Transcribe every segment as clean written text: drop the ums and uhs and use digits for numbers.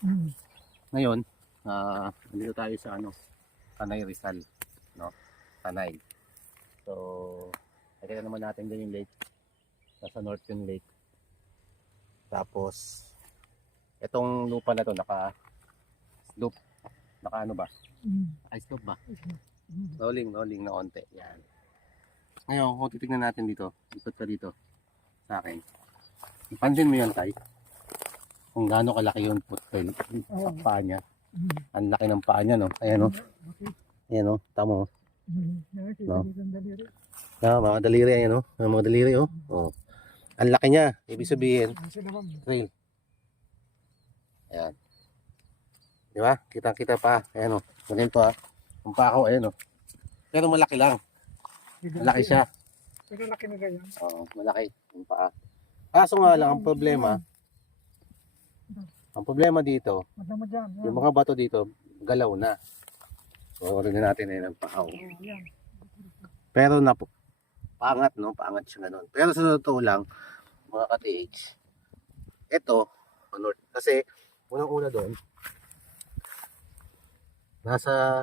Mm. Ngayon, dito tayo sa Tanay Rizal, no? Tanay. So, nakita naman natin din yung lake. Nasa north yung lake. Tapos, itong lupa na to naka-slope. Naka ano ba? Ay, slope ba? Rolling na onte. Yan. Ngayon, kung titignan natin dito, ikot ka dito sa akin. Pansin mo yan, Tay. Kung gaano kalaki yung footprint sa paa niya. Ang laki ng paa niya, no? Ayan, no? Ayan, no? Tama, no? No? Mga daliri, ayan, no? Mga daliri, oh. Oh. Ang laki niya. Ibig sabihin, trail. Ayan. Di ba? Kitang-kita pa. Ayan, no? Ganito, Ang paa ko, ayan, no? Pero malaki lang. Malaki siya. Pero laki na ganyan. Oo, malaki yung paa. Kaso nga lang, ang problema dito, yung mga bato dito, galaw na. So, rin natin ang paa. Pero paangat, no? Paangat siya ganun. Pero sa totoo lang, mga ka-TH, ito, kasi unang-una doon, nasa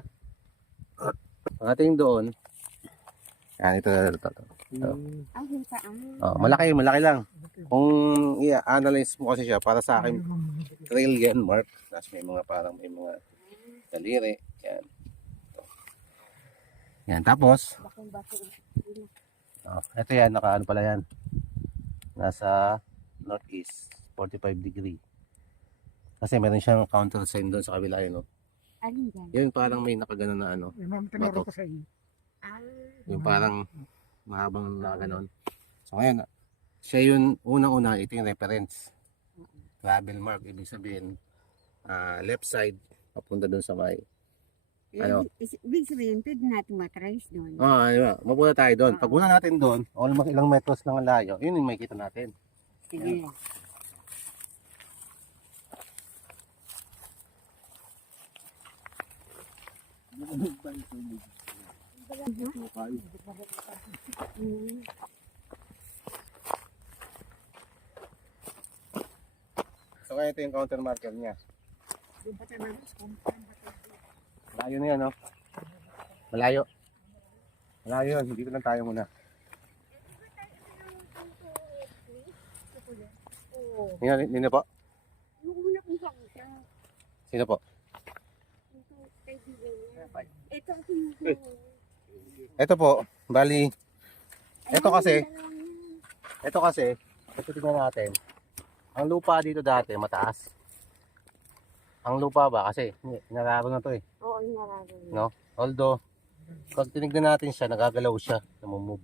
ating doon, yan, ito. Malaki lang. Kung i-analyze mo kasi siya, para sa akin, trail yan, Mark. Tapos may mga daliri. Yan. Yan, tapos, ito yan, naka ano pala yan. Nasa northeast, 45 degree. Kasi meron siyang counter sign doon sa kabila yun, no? Yun parang may nakagano na bato. Yung parang mahabang nakaganon. So ngayon, siya yung unang-una, ito yung reference. Travel mark, ibig sabihin, left side, papunta doon sa may, Ibig sabihin, pwede natin matrace doon. mapunta tayo doon. Pag muna natin doon, almost ilang metros lang ang layo, yun yung makikita natin. Sige. So kaya ito yung counter marker niya. Malayo na yan, no? Malayo yun, dito lang tayo muna. Nino po? Yung una kong kausap, Sino po? yung kaibigan niya. Ito ang Ito po, bali, ito kasi, ito tignan natin. Ang lupa dito dati, mataas. Ang lupa ba? Kasi, nararo na to eh. Oo, nararo niya. No? Although, pag tinignan natin siya, nagagalaw siya, namumove.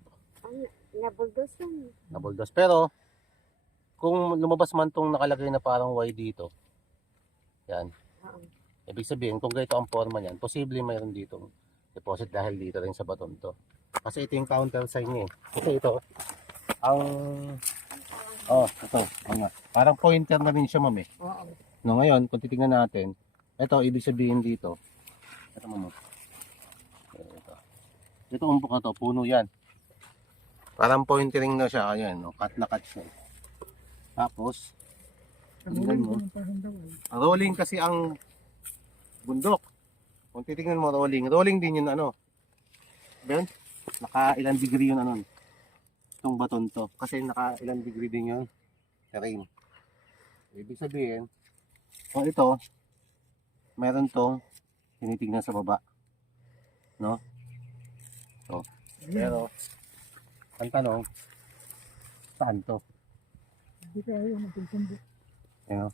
Nabuldos yan. Nabuldos. Pero, kung lumabas man tong nakalagay na parang Y dito, yan. Ibig sabihin, kung ganito ang forma niyan, posible mayroon ditong deposit dahil dito rin sa baton to. Kasi ito yung counter sign niya eh. Kasi ito, ito. Parang pointer na rin siya, ma'am eh. No, ngayon, kung titingnan natin, ito, ibig sabihin dito, ito ma'am. Ito umpok na to, puno yan. Parang pointering na siya, ayan, no? Cut na cut siya. Tapos, tingnan mo, rolling kasi ang bundok. Kung titingnan mo, rolling din yun, Ben, naka ilang degree yun, itong baton to. Kasi naka ilang degree din yun, terrain. Ibig sabihin, kung ito, meron tong tinitignan sa baba. No? So, pero, ang tanong, saan to? Hindi kayo magpipundok. Ayun.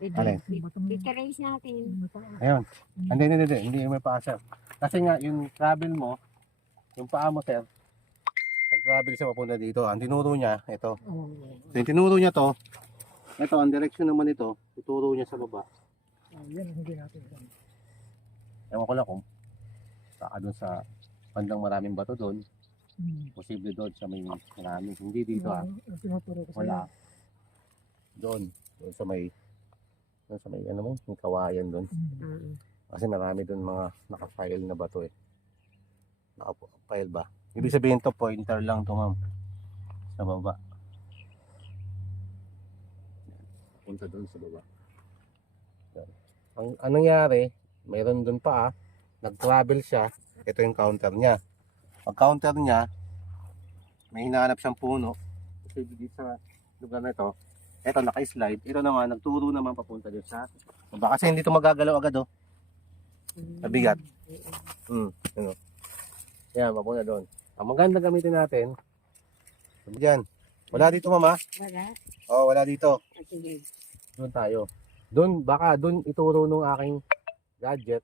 Pwede. I-trace natin. Ayun. Hindi may paa, sir. Kasi nga, yung travel mo, yung paa mo, sir, nag-travel siya papunta dito. Ang tinuro niya, ito. So, yung tinuro niya to, ito, ang direction naman ito, ituro niya sa baba. Yan ang hindi natin. Ewan ko lang kung saka doon sa bandang maraming bato doon. Posible doon sa may maraming. Hindi dito wala. Doon sa may may kawayan doon. Kasi marami doon mga naka-file na bato eh. Naka-file ba? Ibig sabihin to pointer lang to, ma'am. Sa baba. Punta doon sa baba. Ang anong nangyari, mayroon doon pa nag-travel siya. Ito yung counter niya. Pag counter niya, may hinahanap siyang puno. Kasi dito sa lugar na ito, ito naka-slide. Ito naman, nagturo naman papunta dito sa baba. Kasi hindi ito magagalaw agad Mabigat. Ano. Yan, papunta doon. Ang maganda gamitin natin, diyan. Wala dito, mama? Wala. Oo, wala dito. Sige. Doon tayo. Doon, baka doon ituro nung aking gadget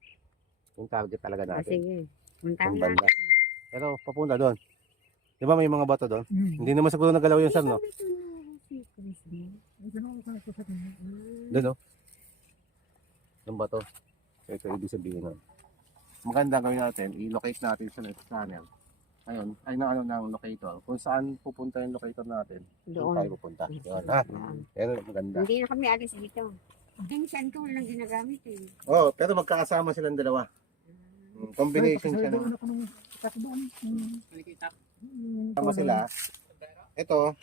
yung target talaga natin. Sige. Puntahan Yung banda. natin. Pero papunta doon. Di ba may mga bato doon? Hmm. Hindi naman siguro nagalaw yun, sir, no? Ay, gano'n ako sa kanya. Doon, no? Yung bato. Ito ibig sabihin nun. Maganda gawin natin, i-locate natin sa next channel. Ngayon, ay ng locator. Kung saan pupunta yung locator natin, doon tayo pupunta. Yun, ha? Yan, maganda. Hindi na kami alis dito. Minsan ko walang ginagamit eh. Oh, pero magkakasama silang dalawa. Combination siya ng Ako nung takbuan. sama sila. Ito,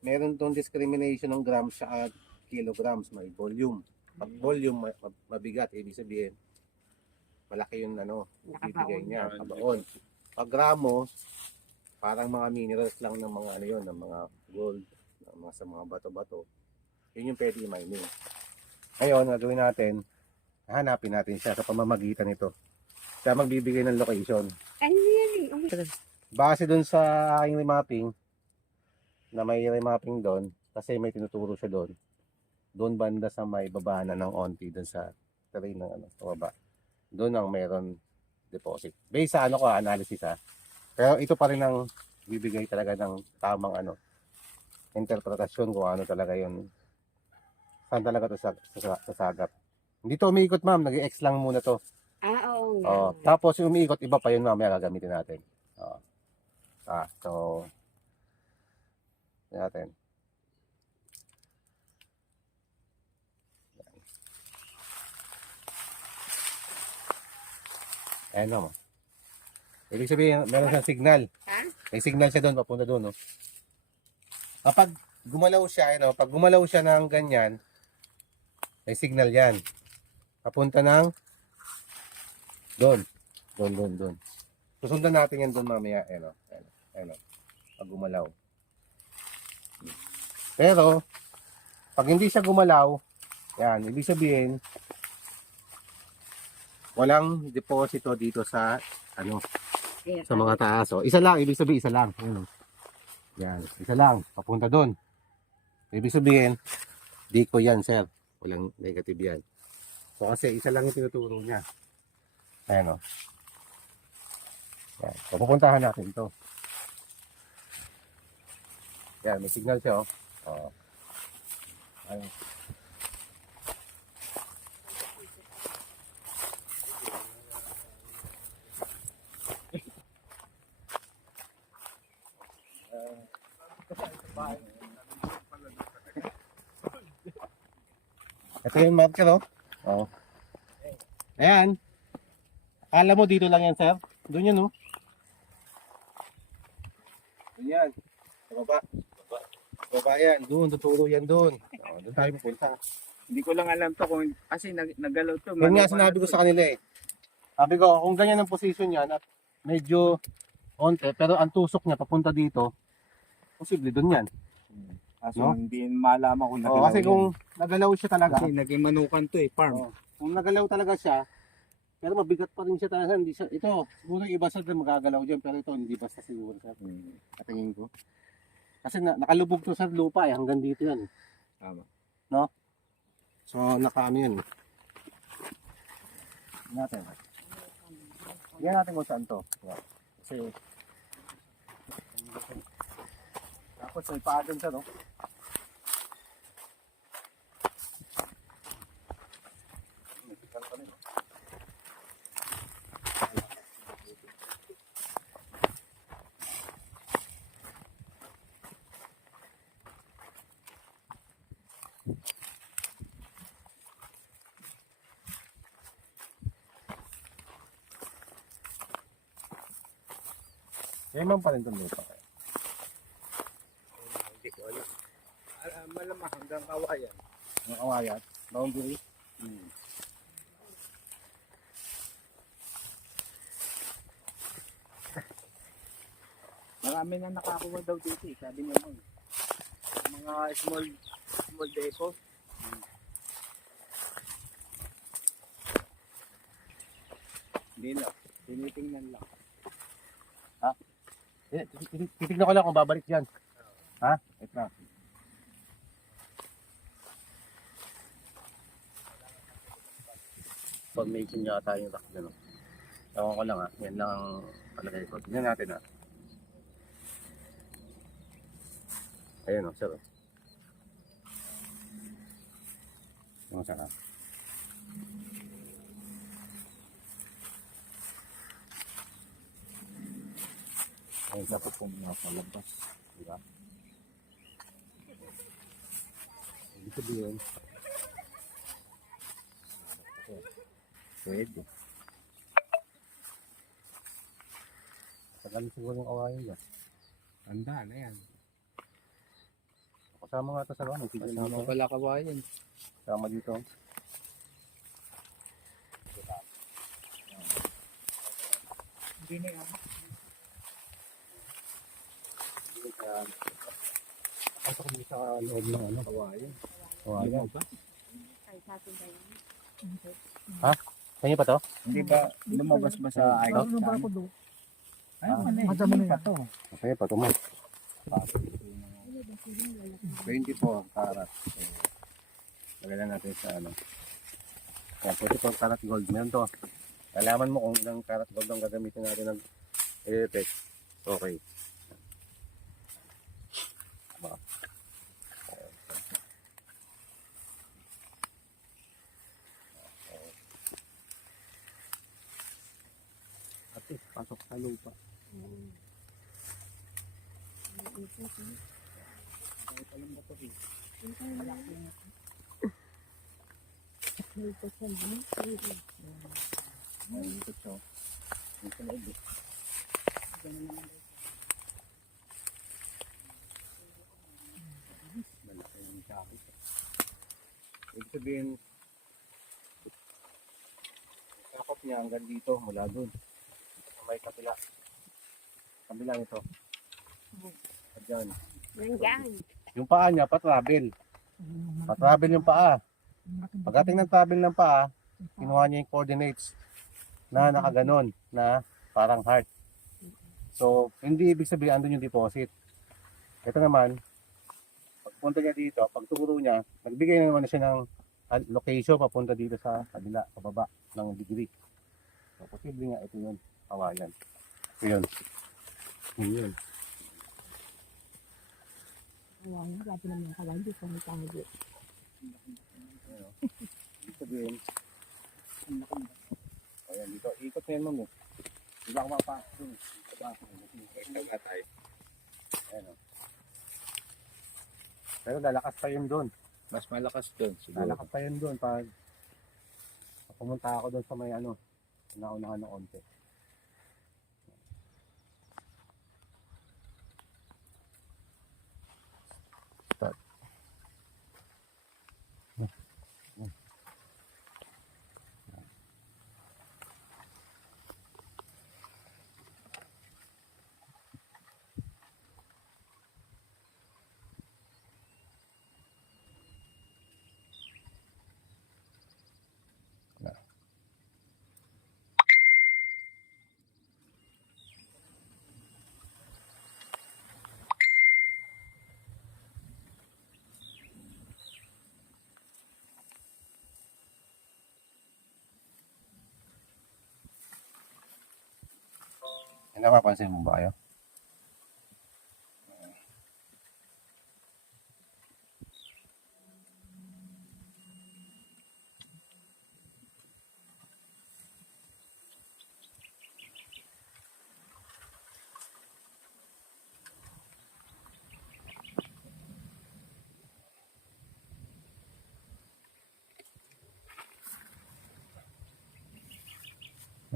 meron tong discrimination ng grams at kilograms, may volume. Pag volume mabigat, ibig sabihin malaki yung bibigay niya, kabaon. Pag gramo, parang mga minerals lang ng mga ng mga gold, ng mga sa mga bato-bato. Yun yung pwede mining. Ngayon, gagawin natin, hanapin natin siya sa pamamagitan nito. Siya magbibigay ng location. Ano yan eh? Base dun sa aking remapping, na may remapping doon, kasi may tinuturo siya doon. Doon banda sa may baba na ng onti doon sa terrain ng baba. Doon ang meron deposit. Based sa analysis Pero ito pa rin ang bibigay talaga ng tamang interpretasyon kung ano talaga yun. Saan talaga to sa sagap. Hindi to umiikot, ma'am, nag-X lang muna to. Oo nga. Oh, tapos yung umiikot, iba pa yun, mamaya gagamitin natin. So natin. Ayan naman. Ibig sabihin, meron siyang signal. Ha? May signal siya doon, papunta doon, no? Kapag gumalaw siya, pag gumalaw siya ng ganyan, may signal yan. Papunta ng doon. Doon. Susundan natin yan doon mamaya, pag gumalaw. Pero, pag hindi siya gumalaw, yan, ibig sabihin, walang deposito dito sa sa mga taas. So, isa lang, ibig sabihin isa lang. Yan, isa lang, papunta doon. Ibig sabihin, di ko yan, sir. Walang negative yan. So, kasi isa lang yung tinuturo niya. Ayan, Yan. So, pupuntahan natin ito. Yan, may signal siya, Ayan. Ito yung marker, Oo. Ayan. Akala mo dito lang yan, sir? Doon yan, Doon yan. Sa baba. Baba yan. Doon. Tuturo yan doon. Doon tayo pupunta. Hindi ko lang alam to kung kasi nagalaw to. Yun nga sinabi ko sa kanila Sabi ko, kung ganyan ang position yan at medyo onte, pero ang tusok niya papunta dito, posible doon yan. Kaso No? hindi malaman kung nagalaw. Kasi kung nagalaw siya talaga, kasi naging manukan to farm. kung nagalaw talaga siya, pero mabigat pa rin siya talaga. Hindi siya, ito, siguro yung iba sa magagalaw dyan, pero ito hindi basta siguro sa katingin ko. Kasi nakalubog to sa lupa hanggang dito yan. Tama. No? So, nakaano yan. Natin. Tingnan natin kung saan to. Kasi, tapos may paa dun siya, no? Lemon pa rin itong lupa. Hindi ko alam. Malamang hanggang kawayan. Ang kawayat, boundary. Marami na nakakuha daw dito eh. Sabi niya mo. Mga small depot. Hindi lang. Tinitingnan lang. Titignan ko lang kung babalik dyan. Ha? Ito na. Formation yata yung rock dyan. Ewan ko lang ha. Yan lang ang palagay ko. Tignan natin ha. Ayan o, sir. Yung saka. Ayun, dapat kung napalabas. Diba? Hindi sabihin. Pwede. Tagal siguro yung kawain niya. Tanda na yan. Kasama nga ito sa ano. Kasama pala kawayan. Kasama dito. Hindi na yan. Pasok dito sa loob ng ano. Kawayan. Kawayan. Ay, sa atin ba yun? Kanya pa to? Hindi ba lumabas ba sa Ano ice ba ako doon? Ayun man eh. Madama na Hindi yan. pa to. Kanya pa to mo. 24 karat. Lagyan natin sa ano. Yan, 24 karat gold. Meron to. Kalaman mo kung ilang karat gold ang gagamitin natin ng effect. Okay. Tama. Ate, pasok sa lupa. Ayun, ito siya. Ito na ito. Malaki yung jacket. Ibig sabihin, sakop niya hanggang dito, mula dun. Sa may kapila. Kabila nito. Diyan. Nandyan. Yung paa niya, pa-travel. Pa-travel yung paa. Pagdating ng travel ng paa, kinuha niya yung coordinates na nakaganon, na parang heart. So, hindi ibig sabihin andun yung deposit. Ito naman, pagpunta niya dito, pagturo niya, nagbigay na naman siya ng location papunta dito sa kabila, pababa ng degree. So, posible nga ito yun, kawayan. Ito yun. Yun. Kawain, grabe naman yung kawain. Di ko may tago. Ibig sabihin, ayan dito, ikot na yan ma'am eh. Di ba ako mapasok dun? Nagkatay. Ayan o. Pero lalakas pa yun dun. Mas malakas doon siguro. Lalakas pa yun dun pag pumunta ako dun sa may ano, naunahan ng onte. Start. Napapansin mo ba kayo?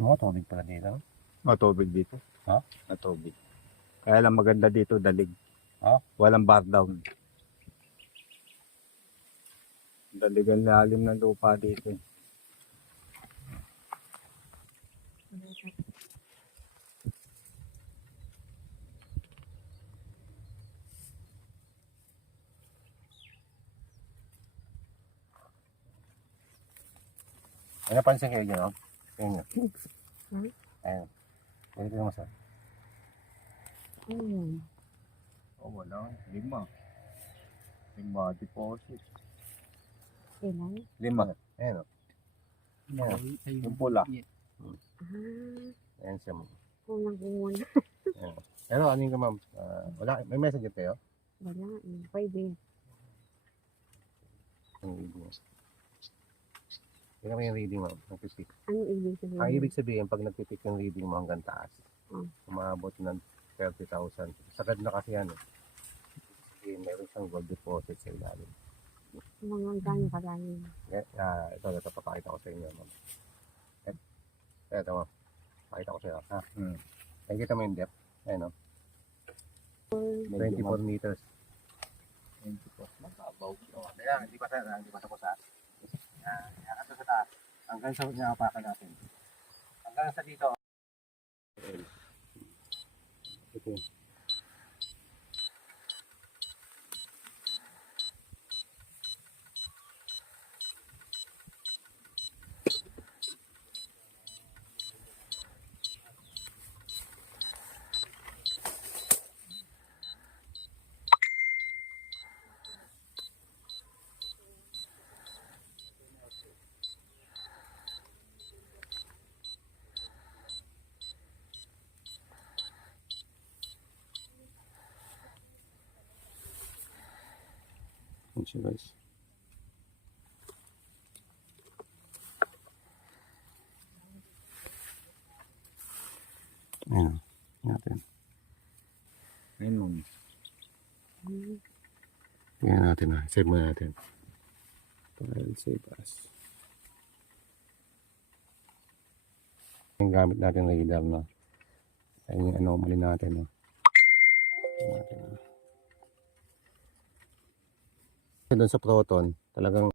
Yung mga tubig pala dito. Matubig dito. Ha? Matubig. Kaya lang maganda dito, dalig. Ha? Walang bar down. Daligan lalim ng lupa dito. May napansin kayo dyan, no? Tingnan nyo. Hmm? Ayun. Pwede naman sa. Ayun. Oh, wala. Lima. Lima deposit. Kailan? 5. Ayun, no? Yung pula. Ayan siya. Kunang-kunang. Ayun. Pero ano yung ma'am? Wala, may messenger kayo? Wala eh. Pwede. Ang reading mo. Tingnan mo yung reading, ma'am. Nagpipik. Ano ibig sabihin? Ang ibig sabihin, pag nagpipik yung reading mo hanggang taas, Hmm. umabot ng 30,000. Sagad na kasi yan. Sabihin, meron siyang gold deposit sa ilalim. Mga gano'ng kalalim. Ito, papakita ko sa inyo, ma'am. Ito, ma'am. Pakita ko sa inyo. Ha? Nakikita mo yung depth? Ayun, no? 24 meters. 24. Mababaw. Kaya, hindi pa tapos ha. Yan, sa taas. Hanggang sa nakapakan natin. Hanggang sa dito. Ito. Yan siya, guys. Ayan. Natin. Ayun. Tingnan natin ha. Save muna natin. File save as. Yung gamit natin radar na. Ayun yung anomaly natin. No? Doon sa proton, talagang